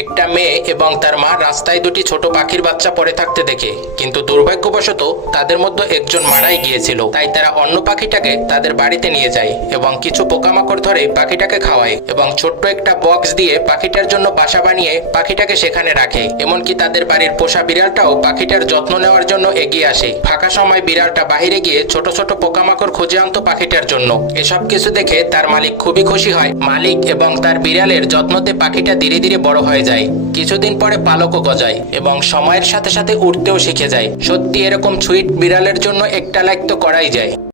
একটা মেয়ে এবং তার মা রাস্তায় দুটি ছোট পাখির বাচ্চা পড়ে থাকতে দেখে, কিন্তু দুর্ভাগ্যবশত তাদের মধ্যে একজন মারাই গিয়েছিল। তাই তারা অন্য পাখিটাকে তাদের বাড়িতে নিয়ে যায় এবং কিছু পোকামাকড় ধরে পাখিটাকে খাওয়ায় এবং ছোট্ট একটা বক্স দিয়ে পাখিটার জন্য বাসা বানিয়ে পাখিটাকে সেখানে রাখে। এমনকি তাদের বাড়ির পোষা বিড়ালটাও পাখিটার যত্ন নেওয়ার জন্য এগিয়ে আসে। ফাঁকা সময় বিড়ালটা বাইরে গিয়ে ছোট ছোট পোকামাকড় খুঁজে আনতো পাখিটার জন্য। এসব কিছু দেখে তার মালিক খুবই খুশি হয়। মালিক এবং তার বিড়ালের যত্নতে পাখিটা ধীরে ধীরে বড় হয়ে যায়। কিছুদিন পরে পালকও গজায় এবং সময়ের সাথে সাথে উঠতেও শিখে যায়। সত্যি এরকম সুইট বিড়ালের জন্য একটা লাইক তো করাই যায়।